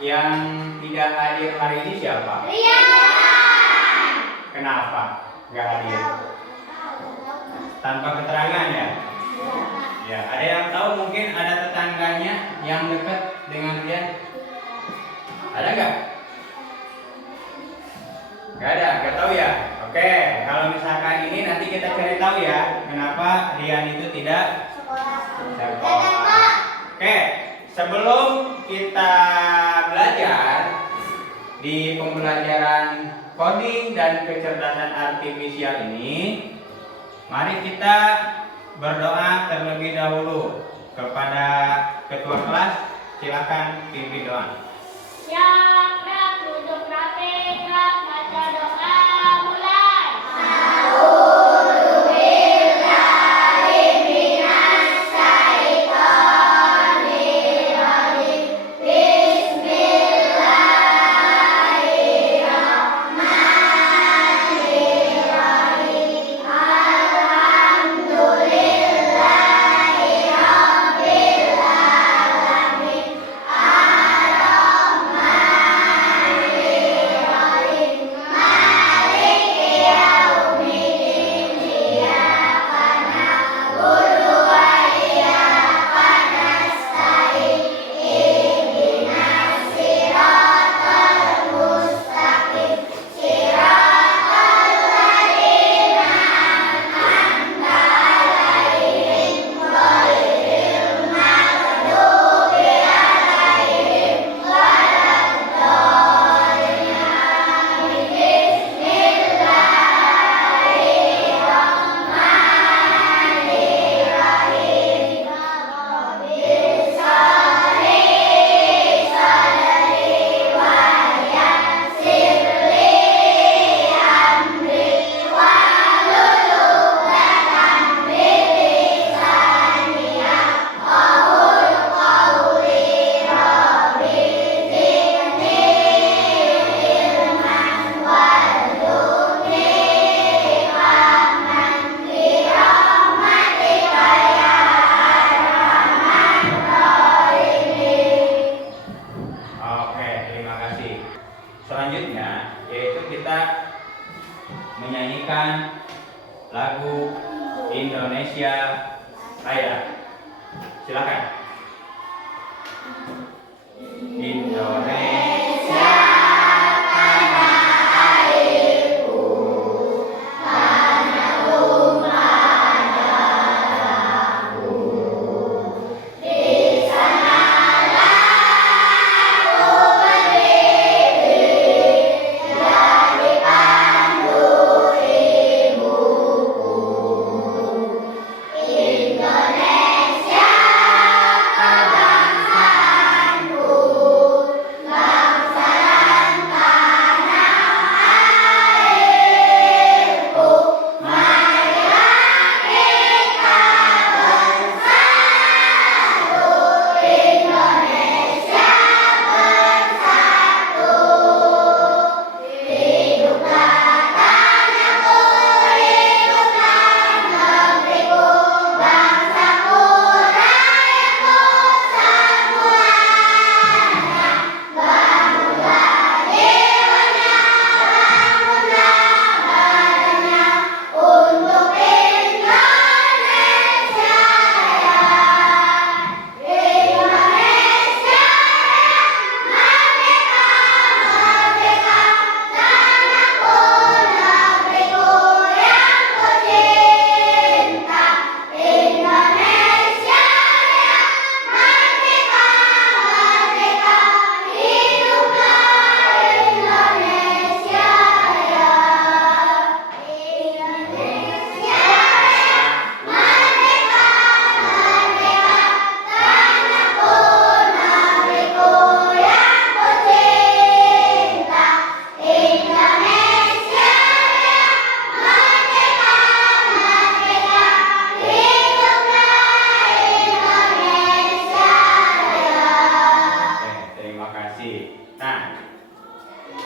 Yang tidak hadir hari ini siapa? Rian. Kenapa nggak hadir? Tanpa keterangan ya? Ya, ada yang tahu mungkin ada tetangganya yang dekat dengan Rian? Ada nggak? Nggak ada, nggak tahu ya? Oke, kalau misalkan ini nanti kita cari tahu ya, kenapa Rian itu tidak sekolah. Oke, sebelum kita belajar di pembelajaran coding dan kecerdasan artifisial ini, mari kita berdoa terlebih dahulu kepada ketua kelas. Silakan pimpin doa. Siap, duduk rapi, baca doa, mulai. Oke, terima kasih. Selanjutnya yaitu kita menyanyikan lagu Indonesia Raya. Silakan. Indonesia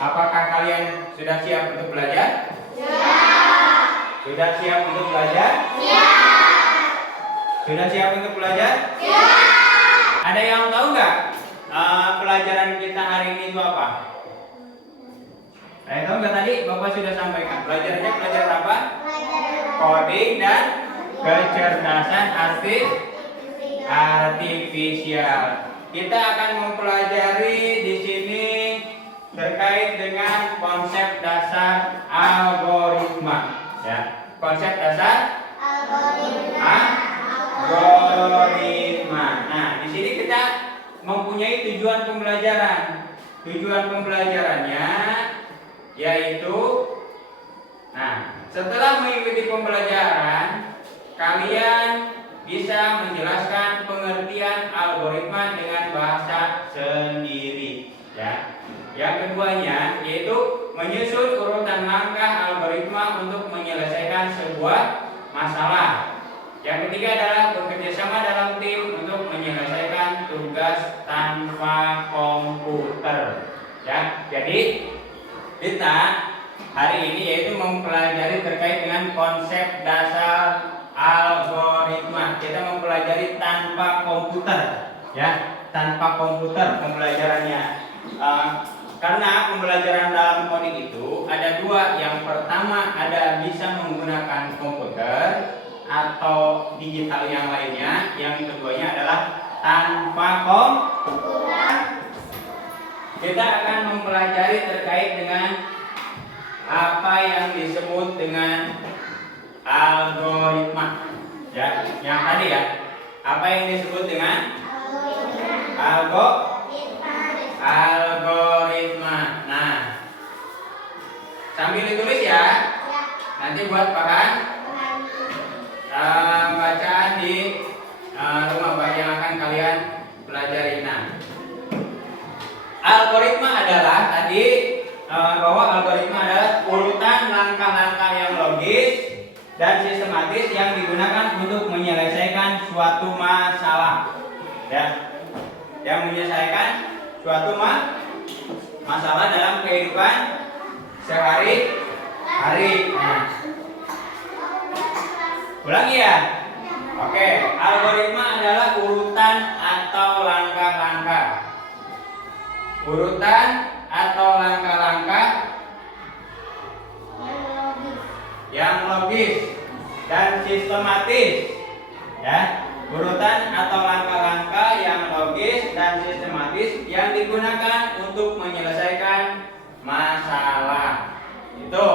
apakah kalian sudah siap untuk belajar? Siap. Sudah siap untuk belajar? Siap. Sudah siap untuk belajar? Siap. Ada yang tahu nggak pelajaran kita hari ini itu apa? Tahu nggak tadi Bapak sudah sampaikan pelajarannya pelajaran apa? Coding dan kecerdasan artifisial. Kita akan mempelajari di sini terkait dengan konsep dasar algoritma. Ya, konsep dasar algoritma. Nah, di sini kita mempunyai tujuan pembelajaran. Tujuan pembelajarannya yaitu, nah, setelah mengikuti pembelajaran, kalian bisa menjelaskan pengertian algoritma dengan bahasa sendiri. Ya. Yang keduanya yaitu menyusun urutan langkah algoritma untuk menyelesaikan sebuah masalah. Yang ketiga adalah bekerjasama dalam tim untuk menyelesaikan tugas tanpa komputer. Ya, jadi kita hari ini yaitu mempelajari terkait dengan konsep dasar algoritma. Kita mempelajari tanpa komputer, ya, tanpa komputer pembelajarannya. Karena pembelajaran dalam coding itu ada dua. Yang pertama ada bisa menggunakan komputer atau digital yang lainnya. Yang keduanya adalah tanpa komputer. Kita akan mempelajari terkait dengan apa yang disebut dengan algoritma. Ya, yang tadi ya. Apa yang disebut dengan algoritma. Nah, sambil ditulis ya. Nanti buat bahan bacaan di rumah yang akan kalian pelajari. Nah, algoritma adalah tadi bahwa algoritma adalah urutan langkah-langkah yang logis dan sistematis yang digunakan untuk menyelesaikan suatu masalah. Ya, yang menyelesaikan suatu masalah dalam kehidupan sehari-hari. Nah, ulangi ya. Oke, algoritma adalah urutan atau langkah-langkah. Urutan atau langkah-langkah yang logis dan sistematis. Ya, urutan atau langkah-langkah yang logis dan sistematis yang digunakan untuk menyelesaikan masalah. Itu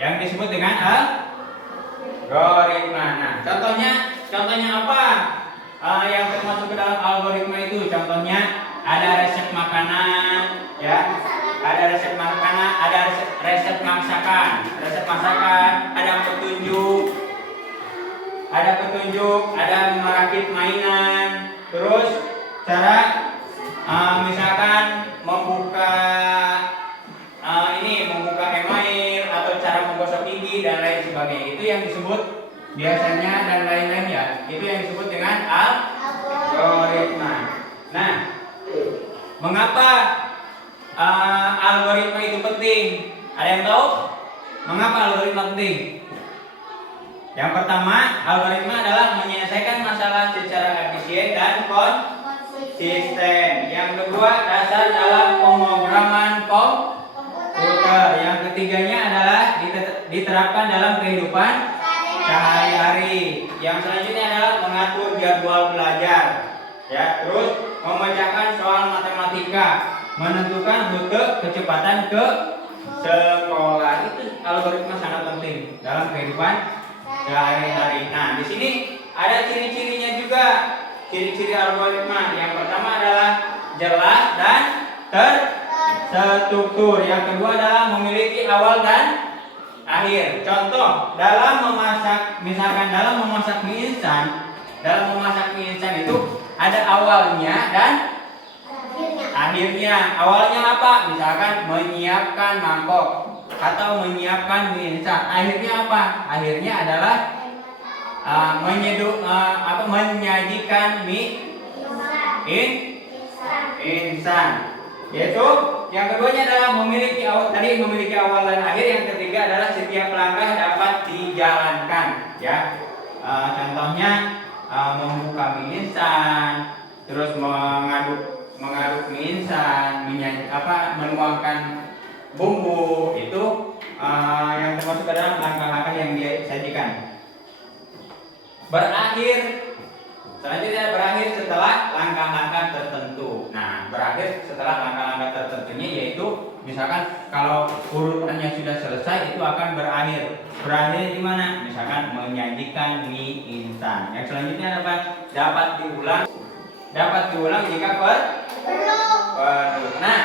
yang disebut dengan algoritma. Nah, contohnya apa? Yang termasuk ke dalam algoritma itu contohnya ada resep makanan, ya, ada resep makanan, ada resep masakan, ada petunjuk, ada merakit mainan, terus cara misalkan membuka email atau cara menggosok gigi dan lain sebagainya. Itu yang disebut biasanya dan lain-lain ya. Itu yang disebut dengan algoritma. Nah, mengapa algoritma itu penting? Ada yang tahu? Mengapa algoritma penting? Yang pertama, algoritma adalah menyelesaikan masalah secara efisien dan konsisten. Yang kedua, dasar dalam pemrograman komputer. Yang ketiganya adalah diterapkan dalam kehidupan sehari-hari. Yang selanjutnya adalah mengatur jadwal belajar. Ya, terus memecahkan soal matematika, menentukan rute kecepatan ke sekolah. Itu algoritma sangat penting dalam kehidupan sehari-hari. Nah, di sini ada ciri-cirinya juga. Ciri-ciri algoritma. Yang pertama adalah jelas dan terstruktur. Yang kedua adalah memiliki awal dan akhir. Contoh, misalkan dalam memasak mie instan itu ada awalnya dan akhirnya. Awalnya apa? Misalkan menyiapkan mangkok atau menyiapkan mie instan. Akhirnya apa? Akhirnya adalah menyajikan mie instan. Yaitu yang keduanya adalah memiliki awal dan akhir. Yang ketiga adalah setiap langkah dapat dijalankan. Ya, contohnya membuka mie instan, terus mengaduk mie instan, menuangkan bumbu itu yang termasuk ke dalam langkah-langkah yang disajikan. Selanjutnya berakhir setelah langkah-langkah tertentu. Nah, berakhir setelah langkah-langkah tertentunya yaitu misalkan kalau urutannya sudah selesai itu akan berakhir. Berakhir di mana? Misalkan menyajikan mie instan. Yang selanjutnya apa? Dapat diulang jika perlu. Nah,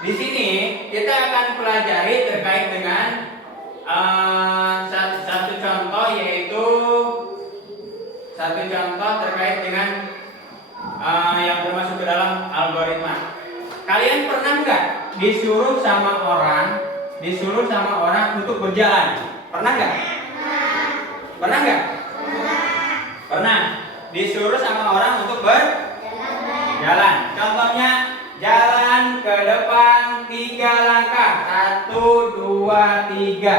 di sini kita akan pelajari terkait dengan satu contoh terkait dengan yang termasuk ke dalam algoritma. Kalian pernah nggak disuruh sama orang untuk berjalan? Pernah nggak? Pernah nggak? Pernah. Disuruh sama orang untuk berjalan. Contohnya jalan ke depan 3 langkah. 1, 2, 3.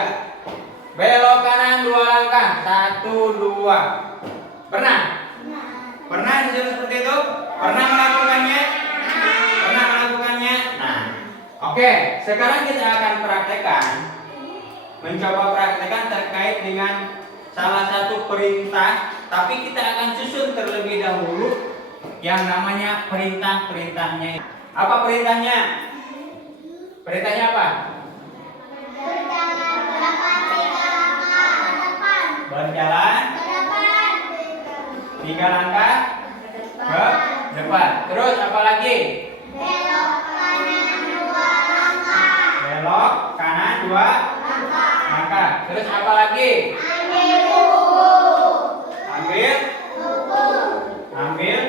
Belok kanan 2 langkah. 1, 2. Pernah? Pernah disuruh seperti itu? Pernah melakukannya? Pernah melakukannya? Nah, oke. Sekarang kita akan mencoba praktekkan terkait dengan salah satu perintah, tapi kita akan susun terlebih dahulu yang namanya perintahnya. Apa perintahnya? Perintahnya apa? Berjalan 3 langkah ke depan. Terus apa lagi? Belok kanan 2 langkah. Belok kanan 2 langkah. Terus apa lagi? Ambil buku. Ambil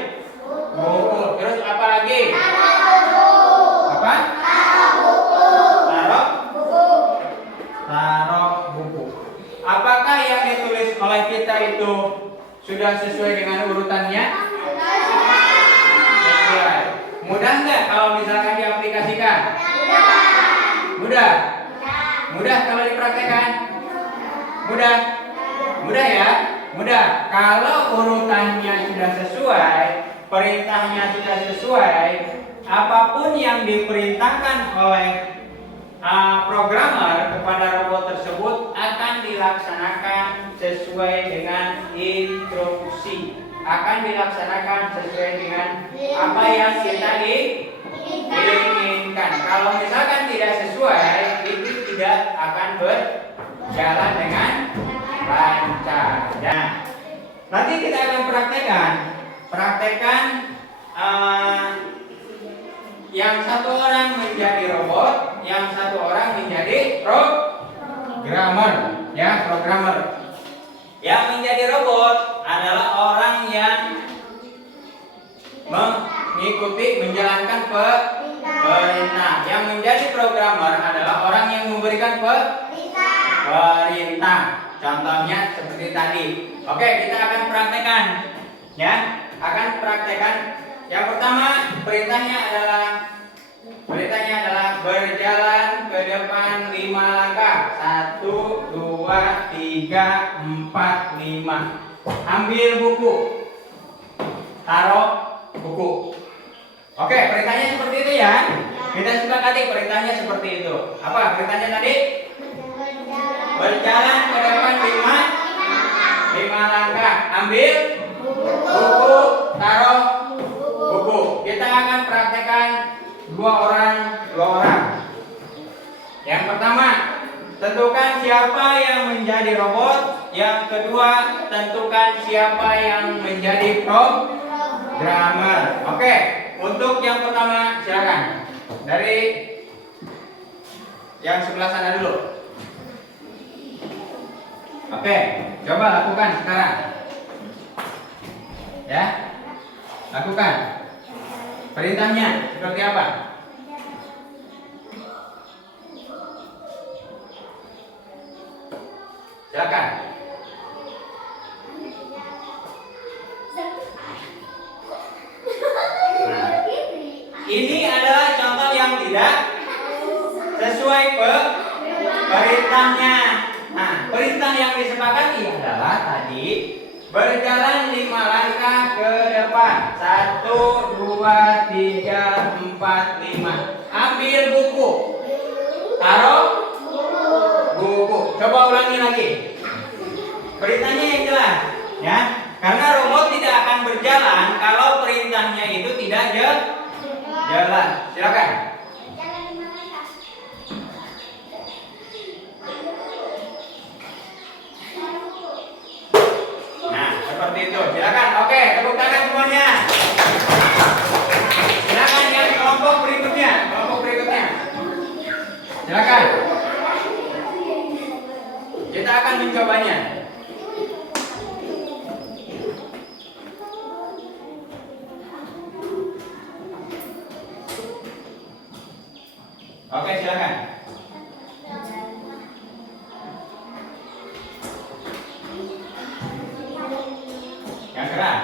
buku. Terus apa lagi? Taruh buku. Apa? Taruh buku. Taruh buku. Apakah yang ditulis oleh kita itu sudah sesuai dengan urutannya? Sesuai. Mudah nggak kalau misalkan diaplikasikan? Mudah. Mudah kalau dipraktekkan? Mudah. Mudah ya? Mudah. Kalau urutannya sudah sesuai, perintahnya sudah sesuai, apapun yang diperintahkan oleh programmer kepada robot tersebut akan dilaksanakan sesuai dengan instruksi. Akan dilaksanakan sesuai dengan apa yang kita inginkan. Kalau misalkan tidak sesuai, itu tidak akan berjalan dengan lancar. Nah, nanti kita akan praktekkan yang satu orang menjadi robot, yang satu orang menjadi programmer. Yang menjadi robot adalah orang yang menjalankan perintah. Yang menjadi programmer adalah orang yang memberikan perintah. Contohnya seperti tadi. Oke, kita akan praktekkan. Ya, akan praktekkan. Yang pertama, perintahnya adalah berjalan ke depan 5 langkah. 1, 2, 3, 4, 5. Ambil buku. Taruh buku. Oke, perintahnya seperti itu ya. Kita sepakati perintahnya seperti itu. Apa perintahnya tadi? Berjalan ke depan 5 langkah. Ambil buku, taruh buku. Kita akan praktekkan dua orang. Yang pertama, tentukan siapa yang menjadi robot. Yang kedua, tentukan siapa yang menjadi programmer. Oke, untuk yang pertama silakan. Dari yang sebelah sana dulu. Oke, coba lakukan sekarang. Ya, lakukan. Perintahnya seperti apa? Silakan. Nah, ini adalah contoh yang tidak sesuai perintahnya. Nah, perintah yang disepakati adalah tadi Berjalan 5 langkah ke depan. 1, 2, 3, 4, 5. Ambil buku. Taruh buku. Coba ulangi lagi. Perintahnya yang jelas, ya. Karena robot tidak akan berjalan kalau perintahnya itu tidak jalan. Silakan. Nah, seperti itu. Silakan. Oke, tepuk tangan semuanya. Silakan yang kelompok berikutnya. Silakan. Kita akan mencobanya. Oke, silakan. Yang keras.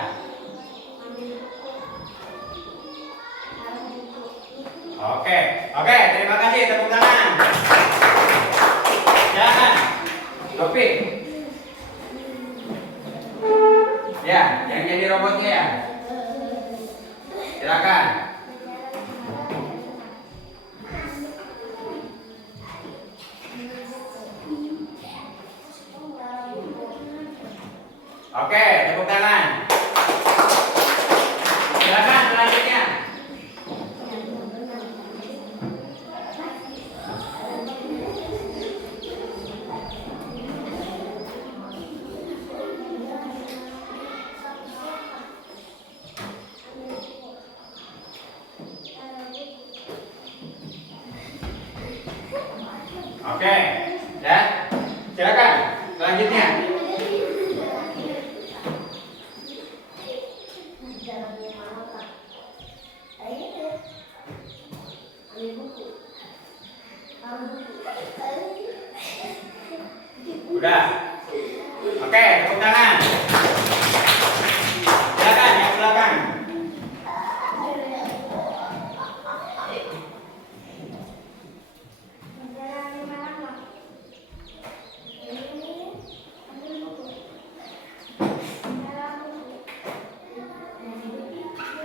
Oke, terima kasih, tepuk tangan. Silakan. Topik. Ya, yang jadi robotnya ya. Silakan. Oke, tepuk tangan. Silakan selanjutnya. Oke, ya. Silakan selanjutnya. Udah. Oke, tepuk tangan. Silakan yang belakang.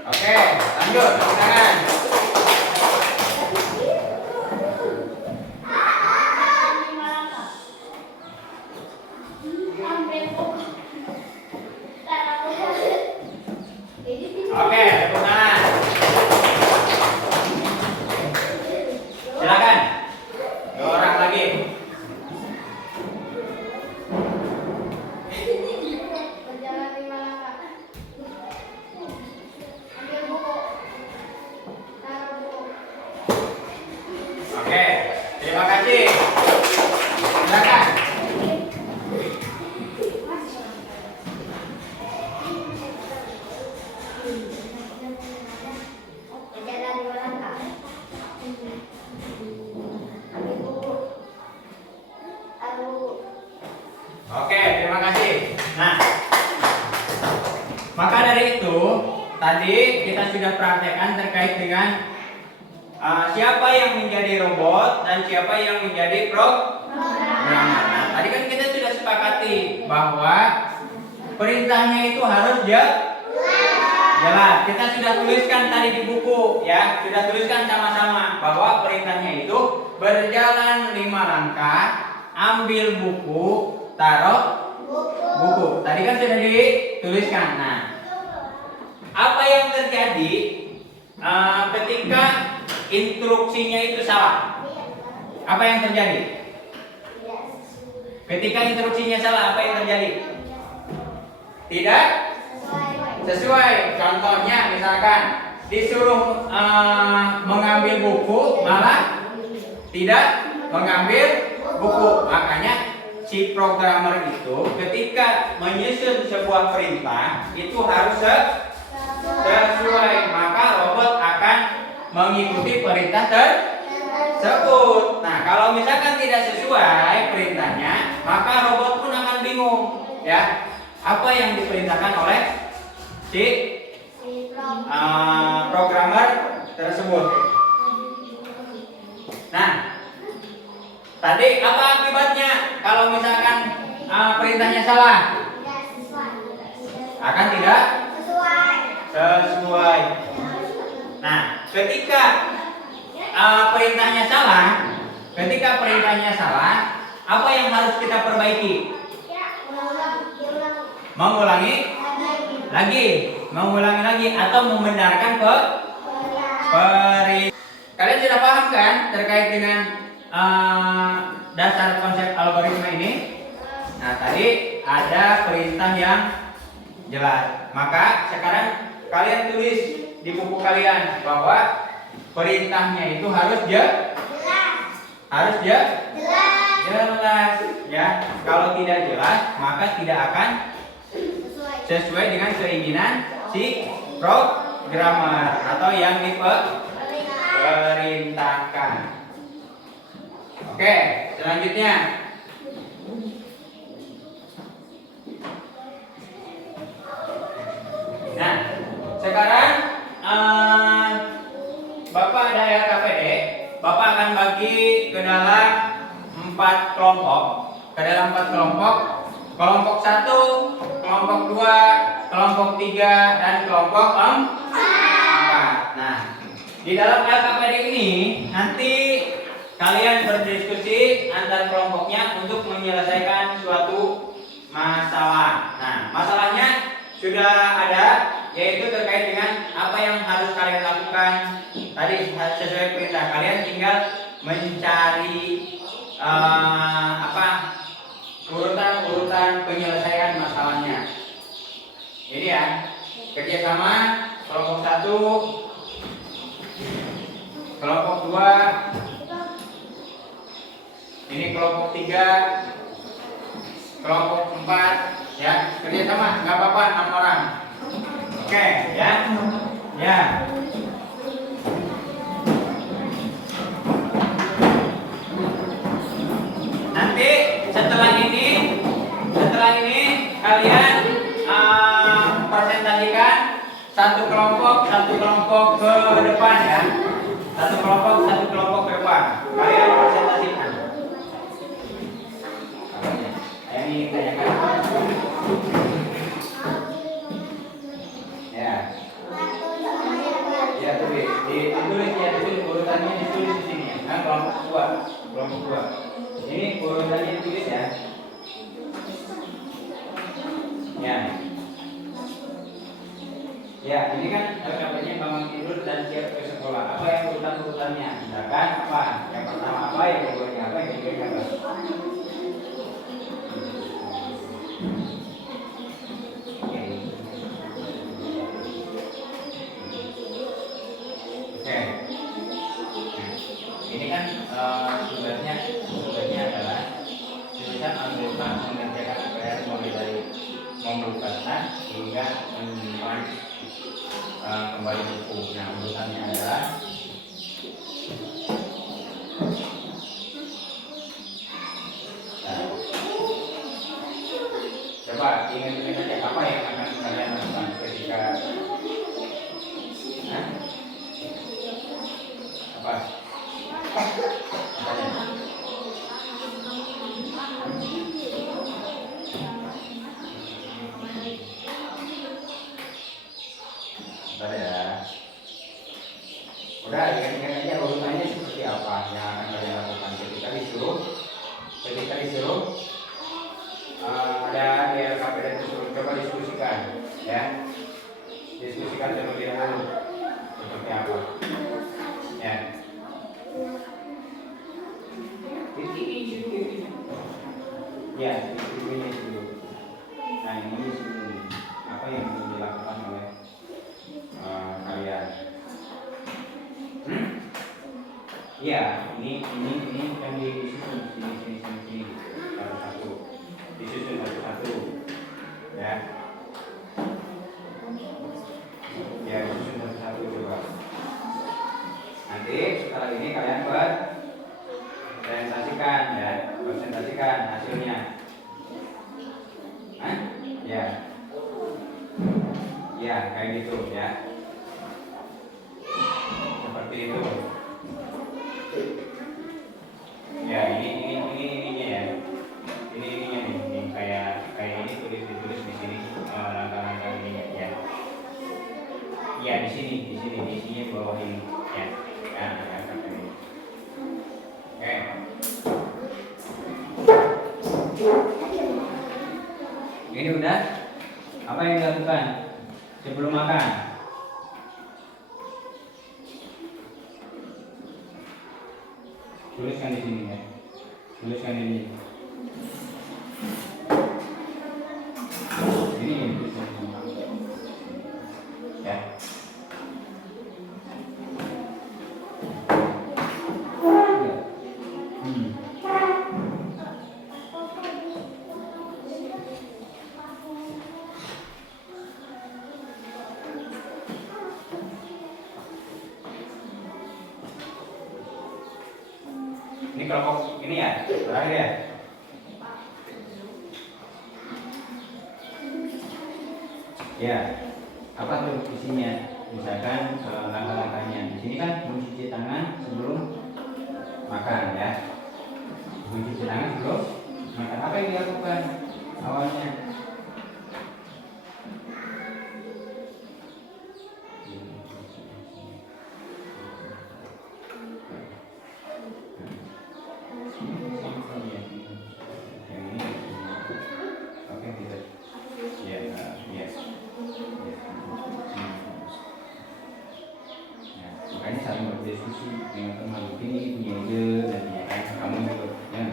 Oke, lanjut, tepuk tangan. Oke, tepuk tangan. Silakan. 2 orang lagi. Berjalan 5 langkah. Ambil buku. Taruh buku. Oke, terima kasih. Silakan. Berjalan 2 langkah. Ambil buku. Taruh buku. Oke, terima kasih. Nah, maka dari itu tadi kita sudah praktekkan terkait dengan siapa yang menjadi robot dan siapa yang menjadi programmer. Nah, tadi kan kita sudah sepakati bahwa perintahnya itu harus jelas. Kita sudah tuliskan tadi di buku, ya, sudah tuliskan sama-sama bahwa perintahnya itu berjalan 5 langkah, ambil buku, taruh buku. Tadi kan sudah dituliskan. Nah, apa yang terjadi ketika instruksinya itu salah? Apa yang terjadi? Ketika instruksinya salah, apa yang terjadi? Tidak sesuai. Contohnya misalkan disuruh mengambil buku, malah tidak mengambil buku. Makanya si programmer itu ketika menyusun sebuah perintah itu harus sesuai. Maka robot akan mengikuti perintah tersebut. Nah, kalau misalkan tidak sesuai perintahnya, maka robot pun akan bingung, ya, apa yang diperintahkan oleh si programmer tersebut. Nah, tadi apa akibatnya kalau misalkan perintahnya salah? akan tidak Sesuai. sesuai. Nah, ketika perintahnya salah, apa yang harus kita perbaiki? Mengulangi lagi atau membenarkan perintah. Kalian sudah paham kan terkait dengan dasar konsep algoritma ini? Nah, tadi ada perintah yang jelas. Maka sekarang kalian tulis di buku kalian bahwa perintahnya itu harus jelas ya. Kalau tidak jelas, maka tidak akan sesuai dengan keinginan si programmer atau yang diperintahkan. Oke, selanjutnya. Nah, sekarang Bapak dari KPD, Bapak akan bagi ke dalam 4 kelompok. Kelompok 1, kelompok 2, kelompok 3, dan kelompok 4. Nah, di dalam LKPD ini nanti kalian berdiskusi antar kelompoknya untuk menyelesaikan suatu masalah. Nah, masalahnya sudah ada, yaitu terkait dengan apa yang harus kalian lakukan. Tadi sesuai perintah, kalian tinggal mencari urutan penyelesaian masalahnya. Jadi ya, kerjasama kelompok 1, kelompok 2, ini kelompok 3, kelompok 4, ya, kerjasama, nggak apa-apa 6 orang. Oke, ya. Nanti setelah ini kalian presentasikan satu kelompok ke depan ya. Satu kelompok ke depan. Kalian presentasikan. Ini tanyakan. Ya. Ya, ditulis urutannya ditulis di sini. Nah, kelompok 2. Ini urutannya ditulis ya. Ya, ini kan LKP-nya bangun tidur dan siap ke sekolah. Apa yang urutannya? Misalkan apa? Yang pertama apa? Yang keduanya apa? Yang ketiganya apa? Oke. Ini kan tugasnya adalah tulisan algoritma mengerjakan PR mulai dari membuka hingga menyimpan kembali buku. Nah, urutannya adalah coba ingat aja apa yang akan kalian lakukan ketika apa? Bentar ya. Udah, ingat aja urutannya seperti apa yang akan kalian lakukan ketika disuruh ada di LKPD disuruh coba diskusikan ya. Diskusikan terlebih dahulu seperti apa ya. Ya, ini dulu. Nah, ini apa yang dilakukan oleh kalian? Iya, ini yang disusun sini satu-satu. Disusun satu-satu. Ya. Ya, disusun satu-satu coba. Nanti setelah ini kalian presentasikan hasilnya. Ya, kayak gitu ya. Seperti itu. Ya, ininya ya. Ininya nih, kayak ini ditulis di sini langkah-langkah Ya, di sini, di bawah ini. Ya, ya, ya, ini. Oke. Ini udah. Apa yang dilakukan sebelum makan? Tuliskan di sini ya. Tuliskan ini. Ini ya. Ini kelompok ini ya, terakhir ya. Ya, apa tuh isinya? Misalkan langkah-langkahnya. Di sini kan mencuci tangan sebelum makan ya. Mencuci tangan sebelum makan. Apa yang dilakukan awalnya? Makanya saling berdiskusi dengan teman ini punya ide nantinya kan kamu juga ya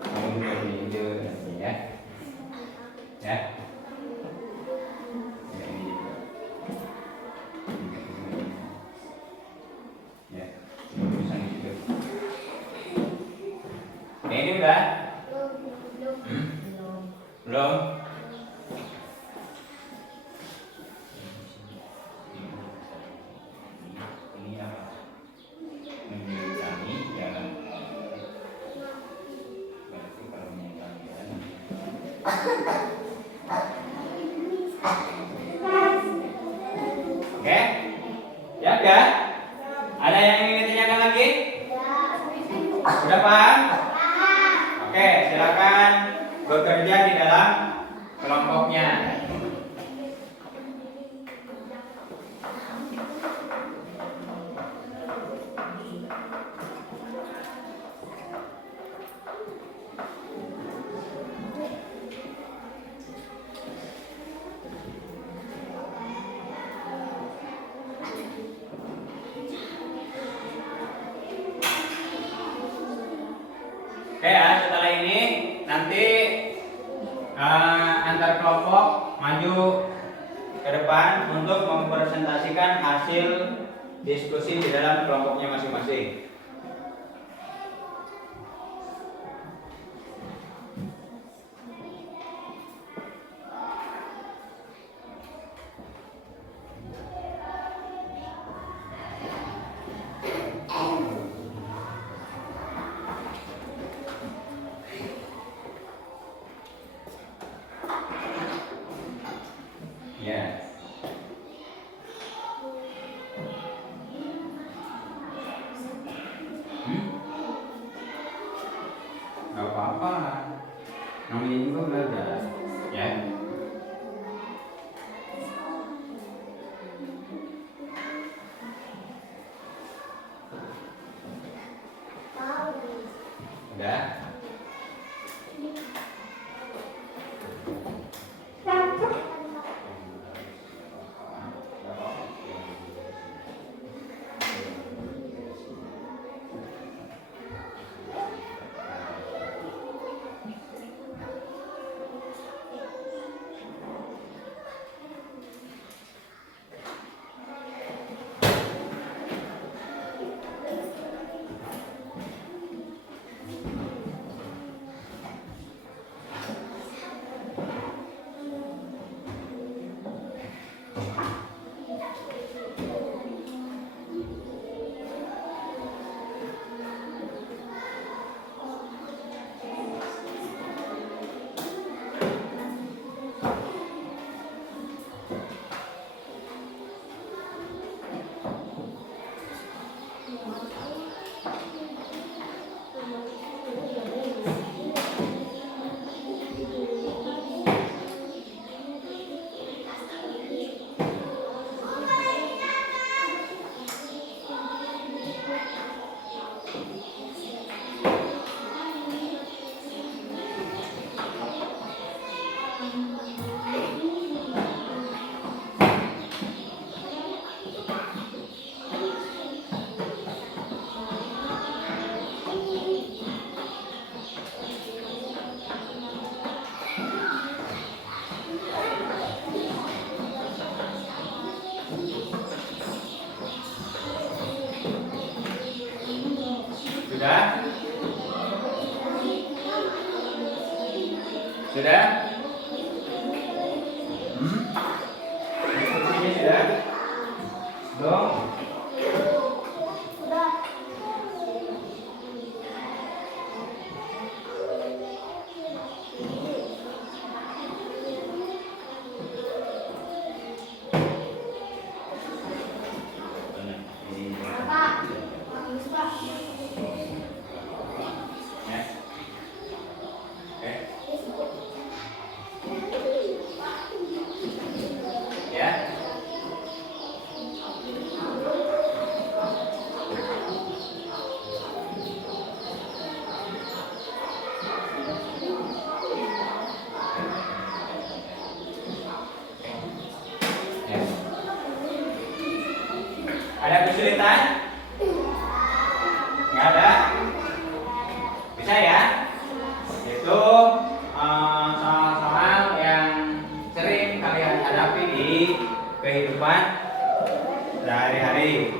kamu juga punya ide nantinya ya ya ini juga ya tulisan juga ini udah belum Oke, siap ya? Ada yang ingin ditanyakan lagi? Sudah paham? Oke, silakan bekerja di dalam kelompoknya. Oke ya, setelah ini nanti antar kelompok maju ke depan untuk mempresentasikan hasil diskusi di dalam kelompoknya masing-masing. Ya. Sudah? Sudah? Diskusinya sudah? Belum? Sudah. Pak, bagus Pak. Ya. Oke. Ya. Ya. Ada kesulitan? Nggak ada? Bisa ya? Itu soal-soal yang sering kalian hadapi di kehidupan sehari-hari.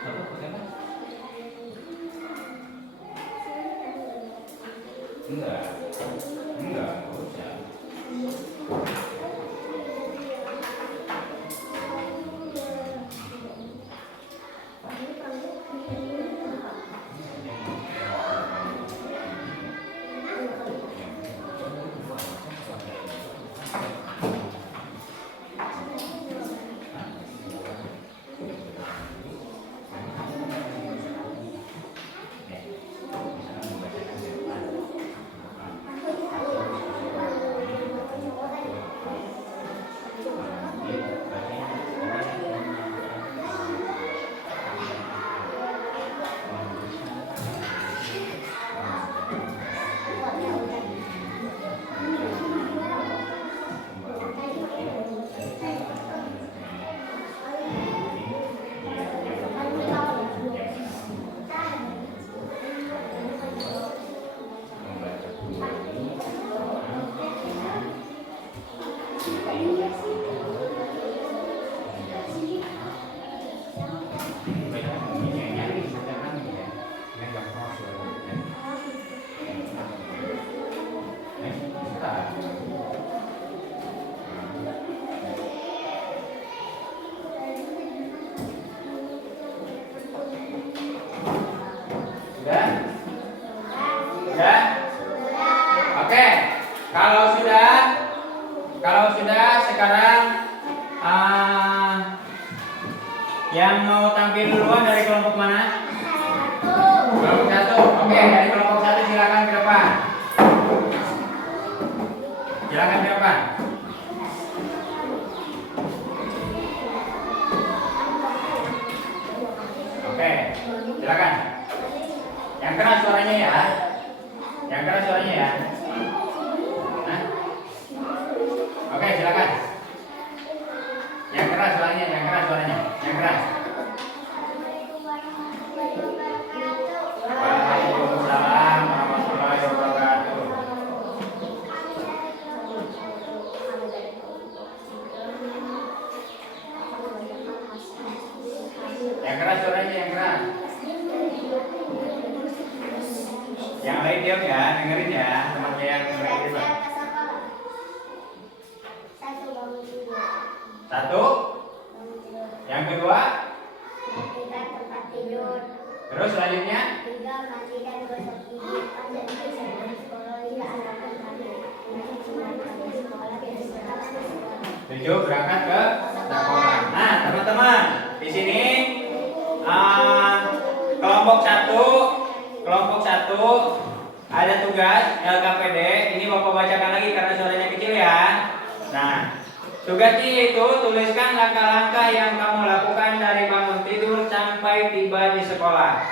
Apa, pakai apa? Enggak, enggak usah. Sudah? Sudah? Oke. Kalau sudah sekarang yang mau tampil duluan dari kelompok mana? Kelompok satu. Oke, dari kelompok satu silakan ke depan. Silakan ke depan. Oke, silakan. Yang keras suaranya ya. Yang keras suaranya ya. Hah? Oke, silakan. Yang keras suaranya, yang keras suaranya, yang keras. Waalaikumsalam warahmatullahi wabarakatuh. Yang keras suaranya, yang keras. Yang lain diam ya, dengerin ya, teman saya yang dengerin itu. Satu. Yang kedua. Terus selanjutnya. Tujuh, berangkat ke sekolah. Nah, teman-teman, di sini kelompok satu ada tugas LKPD. Ini Bapak bacakan lagi karena suaranya kecil ya. Nah, tugasnya itu tuliskan langkah-langkah yang kamu lakukan dari bangun tidur sampai tiba di sekolah.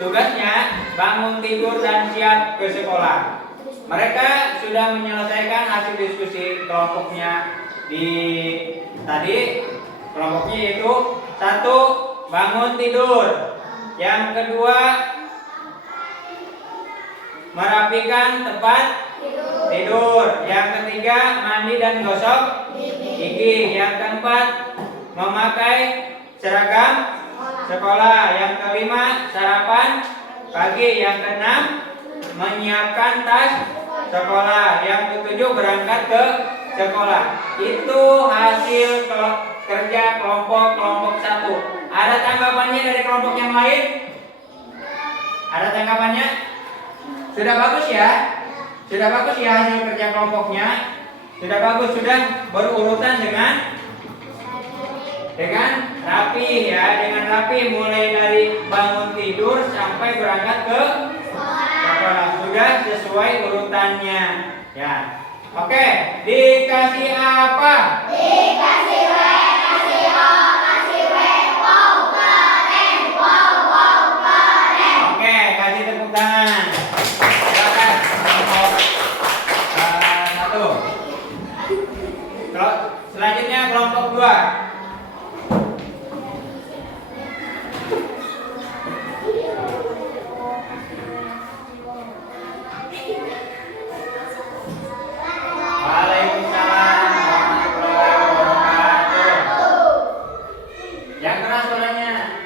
Tugasnya bangun tidur dan siap ke sekolah. Mereka sudah menyelesaikan hasil diskusi kelompoknya di tadi kelompoknya itu satu bangun tidur, yang kedua merapikan tempat tidur, yang ketiga mandi dan gosok gigi, yang keempat memakai seragam sekolah, yang kelima sarapan pagi, yang keenam menyiapkan tas sekolah, yang ketujuh berangkat ke sekolah. Itu hasil kerja kelompok 1. Ada tanggapannya dari kelompok yang lain? Ada tanggapannya? Sudah bagus ya? Sudah bagus ya hasil kerja kelompoknya? Sudah bagus, sudah berurutan dengan rapi ya, dengan rapi mulai dari bangun tidur sampai berangkat ke sekolah. Sudah sesuai urutannya ya. Oke, dikasih apa? Dikasih W, kasih O, kasih W, wow keren, wow keren. Oke, kasih tepuk tangan. Silakan kelompok 1. Selanjutnya kelompok 2. Waalaikumsalam warahmatullahi wabarakatuh. Yang keras suaranya.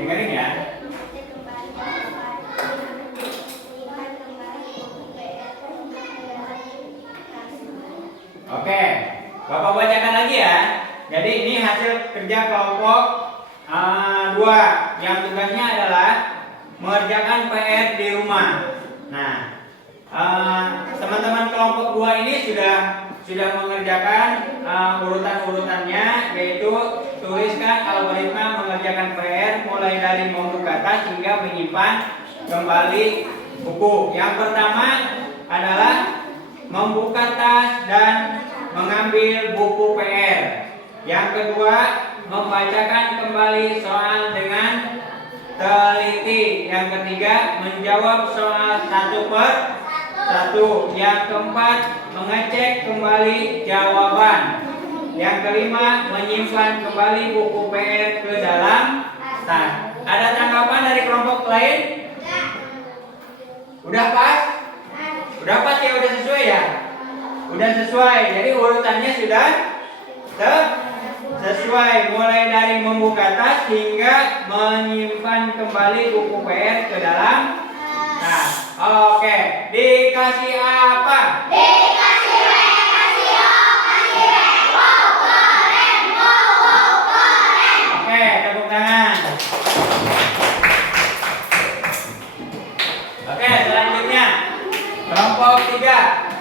Dengerin ya. Oke, Bapak bacakan lagi ya. Jadi ini hasil kerja kelompok 2 yang tugasnya adalah mengerjakan PR di rumah. Nah, teman-teman kelompok 2 ini sudah mengerjakan urutan-urutannya, yaitu tuliskan algoritma mengerjakan PR mulai dari membuka tas hingga menyimpan kembali buku. Yang pertama adalah membuka tas dan mengambil buku PR. Yang kedua, membacakan kembali soal dengan teliti. Yang ketiga, menjawab soal 1/1. Yang keempat, mengecek kembali jawaban. Yang kelima, menyimpan kembali buku PR ke dalam tas. Ada tanggapan dari kelompok lain? Udah pas? Udah pas ya, udah sesuai ya? Udah sesuai. Jadi urutannya sudah sesuai mulai dari membuka tas hingga menyimpan kembali buku PR ke dalam tas. Oke, dikasih apa? Dikasih W, kasih O, kasih W, wow keren, wow keren. Oke, tepuk tangan. Oke, selanjutnya kelompok 3.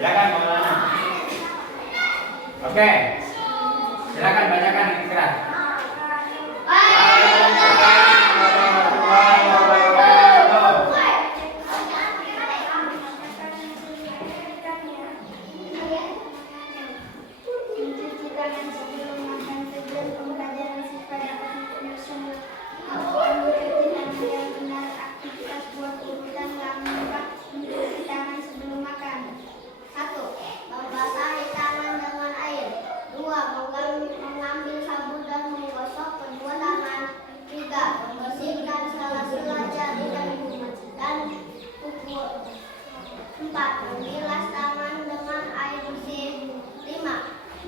Silakan Maulana. Oke, silakan bacakan yang keras. Waalaikumsalam warahmatullahi wabarakatuh. Mencuci tangan sebelum makan, sebelum pembelajaran supaya dapat bersungguh. Melakukan rutinitas yang benar, aktivitas buat urutan yang mudah. Mencuci tangan sebelum makan. 1. Membasahi tangan dengan air. 2. Mengambil sabun dan menggosok kedua tangan. 3. Membersihkan sela-sela jari dan kuku. 4. Membilas tangan dengan air bersih. 5.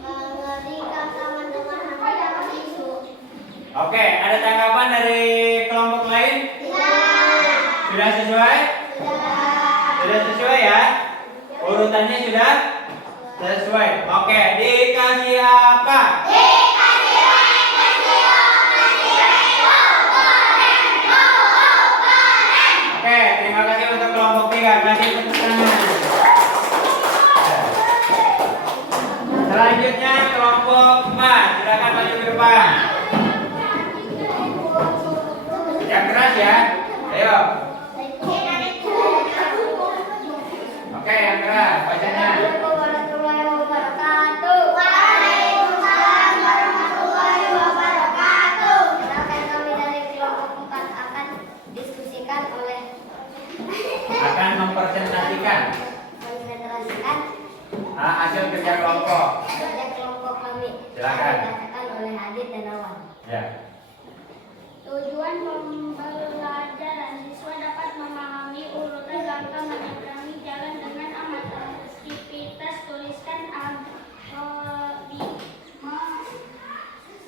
Mengeringkan tangan dengan handuk atau tisu. Oke, ada tanggapan dari kelompok lain? Sudah sesuai? Sudah sesuai ya? Urutannya sudah sesuai. Oke, dikasih apa? Dikasih W, kasih O, kasih W, wow keren, wow keren. Oke, terima kasih untuk kelompok 3. Kasih tepuk tangan. Selanjutnya kelompok 4, silakan maju ke depan. Yang keras ya. Ayo. Oke, yang keras bacanya. Warahmatullahi wabarakatuh. Waalaikumsalam warahmatullahi wabarakatuh. Silakan kami dari kelompok 4 akan diskusikan Akan mempresentasikan hasil kerja kelompok. kami. Silakan. Dikatakan oleh Adit dan Awan. Ya. Tujuan pembelajaran siswa dapat memahami urutan langkah menyeberangi jalan dengan amatan. Aktivitas tuliskan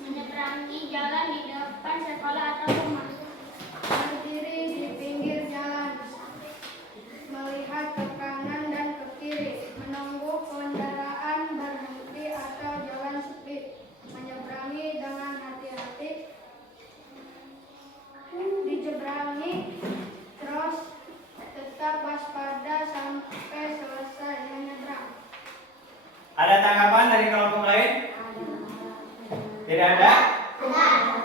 menyeberangi jalan di depan sekolah atau rumah. Berdiri di pinggir jalan, melihat ke kanan dan ke kiri, menunggu kendaraan berhenti atau jalan sepi, menyeberangi dengan hati-hati, dijeberangi, terus tetap waspada sampai selesai menyeberang. Ada tanggapan dari kelompok lain? Tidak ada?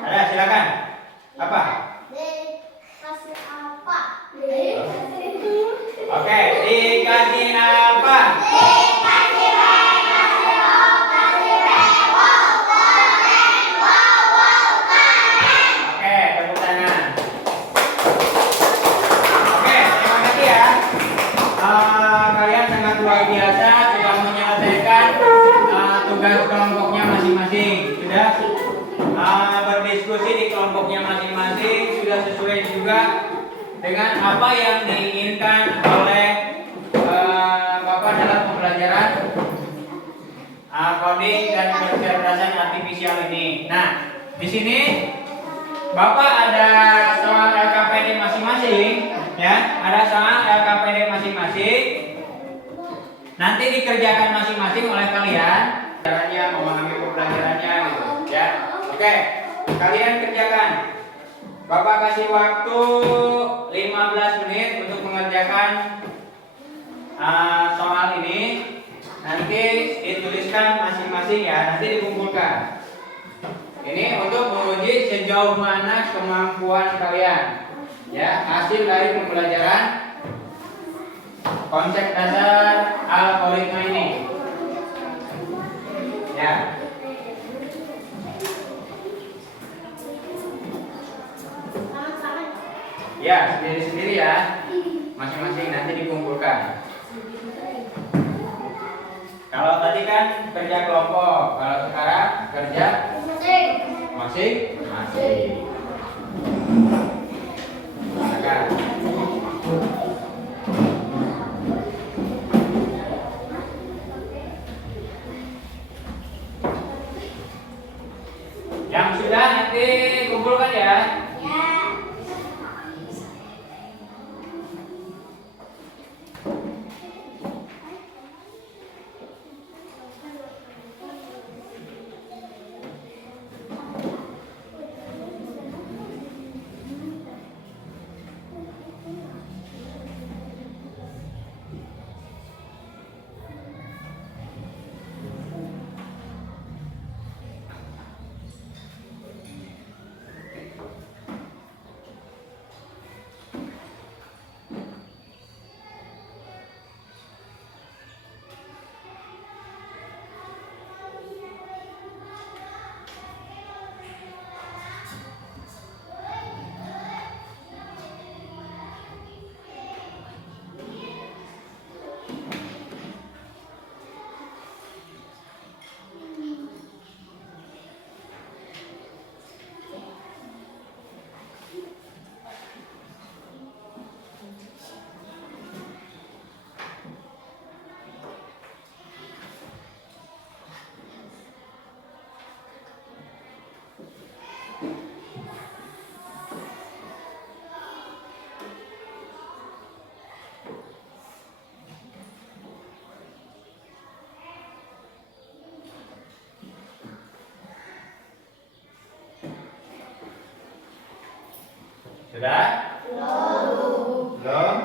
Ada, silakan. Apa? Kasih apa? Oke, dikasih apa? Oke, tepuk tangan. Oke, terima kasih ya. Kalian sangat luar biasa sudah menyelesaikan tugas kelompoknya masing-masing. Sudah berdiskusi di kelompoknya masing-masing, sudah sesuai juga dengan apa yang diinginkan oleh Bapak dalam pembelajaran coding dan kecerdasan artifisial ini. Nah, di sini Bapak ada soal LKPD masing-masing, ya, ada soal LKPD masing-masing. Nanti dikerjakan masing-masing oleh kalian, caranya memahami pembelajarannya, gitu, ya. Oke, kalian kerjakan. Bapak kasih waktu 15 menit untuk mengerjakan soal ini. Nanti dituliskan masing-masing ya, nanti dikumpulkan. Ini untuk menguji sejauh mana kemampuan kalian, ya, hasil dari pembelajaran konsep dasar algoritma ini, ya. Ya, sendiri-sendiri ya, masing-masing nanti dikumpulkan. Kalau tadi kan kerja kelompok, kalau sekarang kerja masing-masing. Silakan. Yang sudah nanti kumpulkan ya. Sudah? Belum?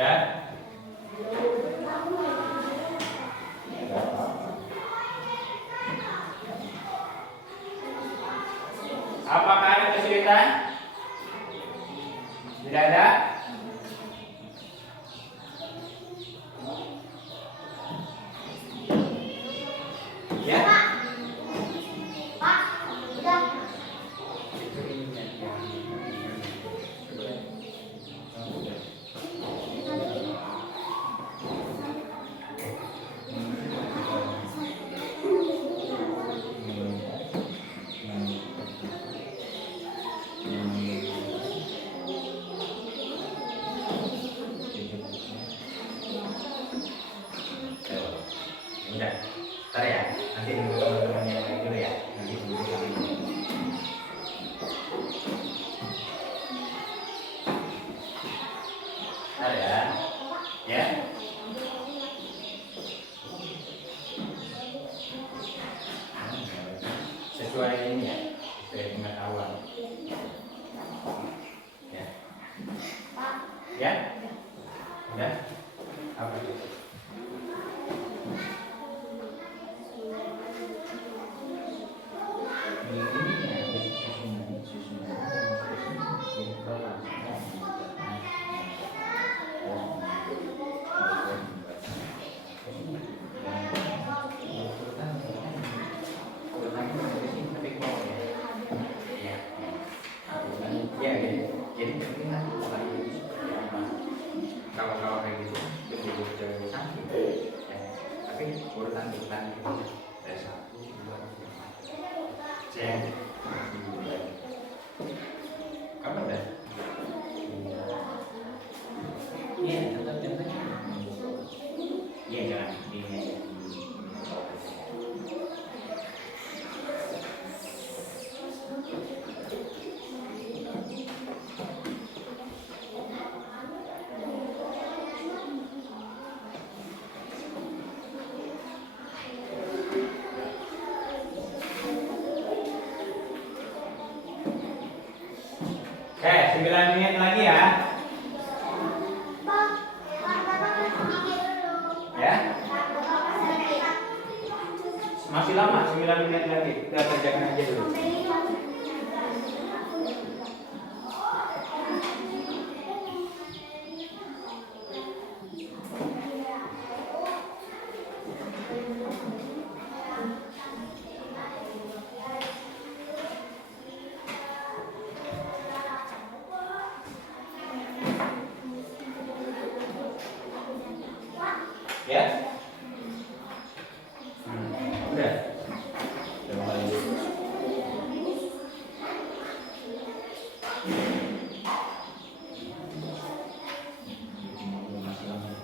Sudah? Apakah ada kesulitan? Tidak ada? Ya? Pak, udah. Udah. Ntar ya, nanti nunggu teman-temannya lagi dulu ya. Nanti nunggu kami. Ntar ya. Ya. Sesuai ini ya, sesuai pengetahuan. Ya. Ya. Udah. Apa itu? Ya, jadi mungkin nanti mulai seperti apa? Kalau kayak gitu, betul-betul samping. Ya, tapi urutan itu dari 1, 2, 3, 4. Kamu udah? Iya, contoh-contohnya. Iya, jangan ini. Oke, 9 menit lagi ya. Ya. Masih lama, 9 menit lagi. Udah kerjakan aja dulu. Ya. Udah. Udah mulai dulu. Masih lama.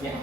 Ya.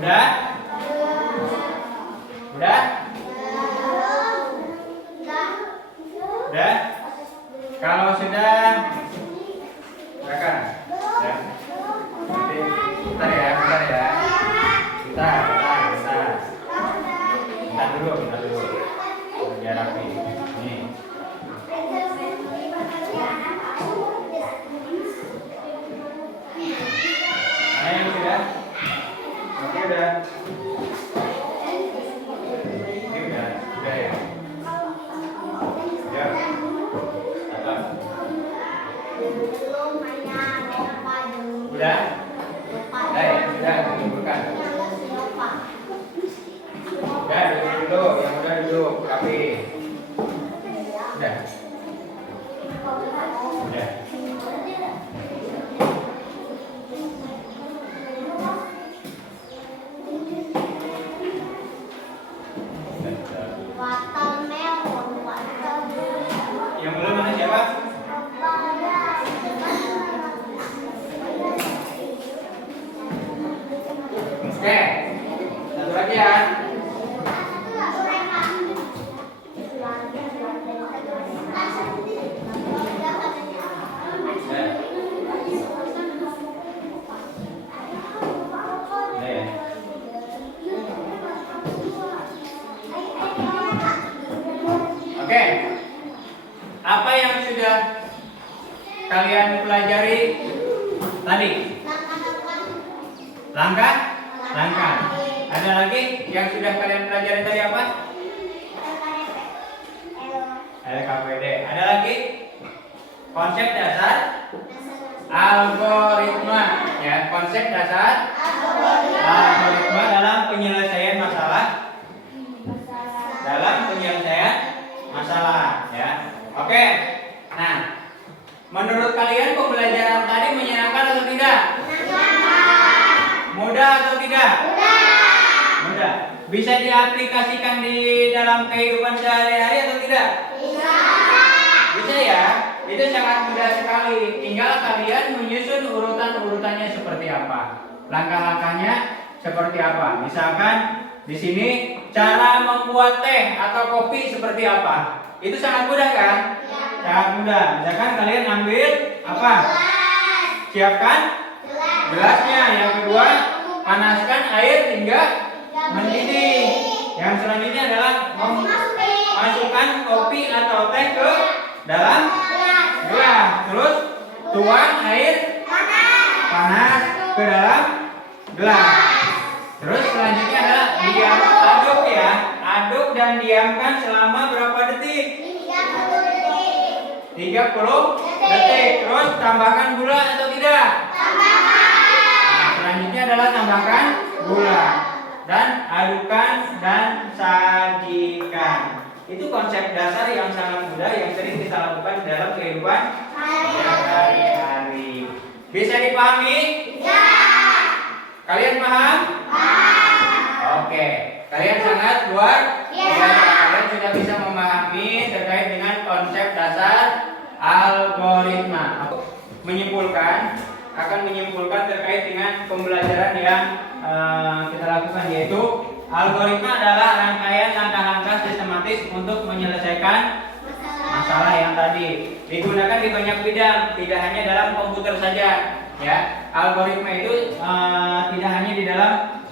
Udah? Udah? Udah? Kalau sudah, silakan. Ya. Nanti, bentar ya. Bentar dulu. Biar rapi. Nih. udah? Ini udah ya. Ya. Apa? Udah? Udah ya, sudah dikumpulkan. Udah duduk, yang udah duduk, rapi. Udah. Udah. Yang belum mana siapa? Oke. Satu lagi ya. Oke. Apa yang sudah kalian pelajari tadi? Langkah? Langkah. Ada lagi yang sudah kalian pelajari tadi apa? LKPD. Ada lagi? Konsep dasar algoritma. Ya, konsep dasar algoritma dalam penyelesaian masalah. Dalam penyelesaian masalah, ya. Oke. Nah, menurut kalian pembelajaran tadi menyenangkan atau tidak? Mudah atau tidak? Mudah. Bisa diaplikasikan di dalam kehidupan sehari-hari atau tidak? Bisa ya. Itu sangat mudah sekali. Tinggal kalian menyusun urutan-urutannya seperti apa. Langkah-langkahnya seperti apa. Misalkan di sini cara membuat teh atau kopi seperti apa. Itu sangat mudah kan? Sangat mudah. Misalkan kalian ambil apa? Siapkan gelasnya. Yang kedua, panaskan air hingga mendidih. Yang selanjutnya adalah memasukkan kopi atau teh ke dalam gelas. Terus tuang air panas ke dalam gelas. Terus selanjutnya adalah aduk ya. Aduk dan diamkan selama berapa detik? 30 detik. Terus tambahkan gula atau tidak? Selanjutnya adalah tambahkan gula dan adukan dan sajikan. Itu konsep dasar yang sangat mudah yang sering kita lakukan dalam kehidupan sehari-hari. Bisa dipahami? Ya. Kalian paham? Oke. Kalian sangat luar biasa. Kalian sudah bisa memahami terkait dengan konsep dasar algoritma. Akan menyimpulkan terkait dengan pembelajaran yang kita lakukan, yaitu algoritma adalah rangkaian langkah-langkah sistematis untuk menyelesaikan masalah yang tadi. Digunakan di banyak bidang, tidak hanya dalam komputer saja. Ya, algoritma itu tidak hanya di dalam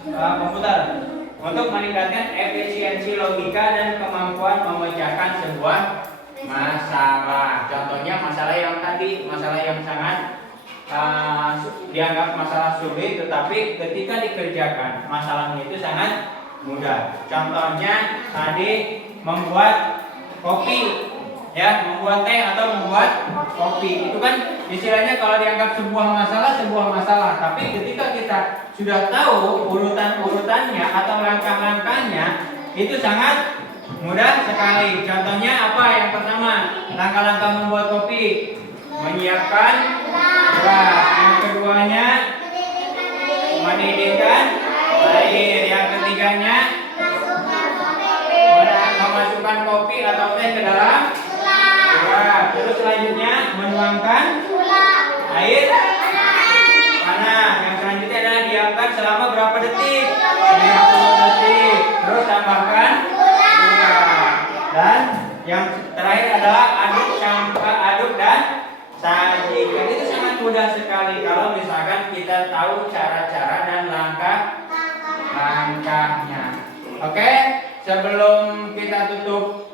komputer. Untuk meningkatkan efisiensi logika dan kemampuan memecahkan sebuah masalah. Contohnya masalah yang tadi, masalah yang sangat dianggap masalah sulit, tetapi ketika dikerjakan masalahnya itu sangat mudah. Contohnya tadi membuat kopi, ya, membuat teh atau membuat kopi. Itu kan istilahnya kalau dianggap sebuah masalah, tapi ketika kita sudah tahu urutan-urutannya atau langkah-langkahnya, itu sangat mudah sekali. Contohnya apa? Yang pertama, langkah-langkah membuat kopi. Menyiapkan gelas. Yang keduanya, mendidihkan air. Yang ketiganya, memasukkan kopi atau teh ke dalam gelas. Terus selanjutnya menuangkan air panas. Yang selanjutnya adalah diamkan selama berapa detik? 30 detik. Terus tambahkan gula. Dan yang terakhir adalah aduk dan sajikan. Itu sangat mudah sekali kalau misalkan kita tahu cara-cara dan langkah-langkahnya. Oke, sebelum kita tutup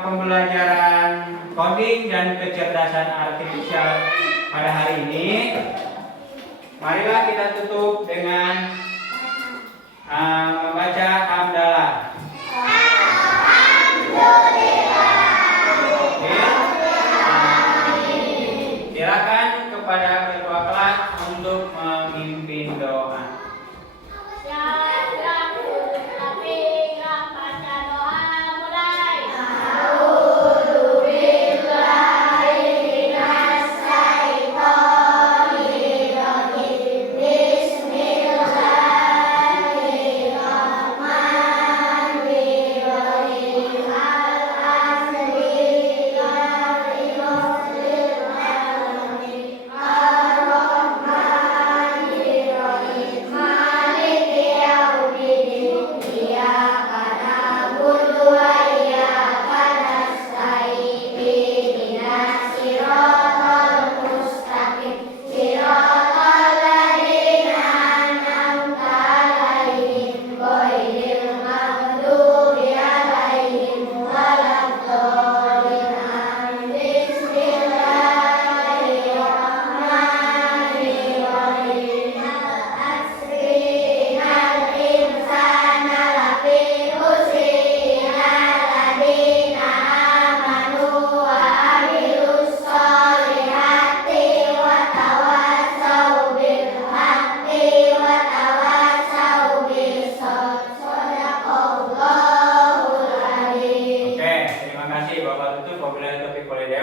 pembelajaran coding dan kecerdasan artifisial pada hari ini, marilah kita tutup dengan membaca hamdalah. Silakan kepada ketua kelas untuk memimpin doa.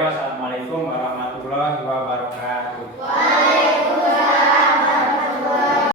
Wassalamualaikum warahmatullahi wabarakatuh.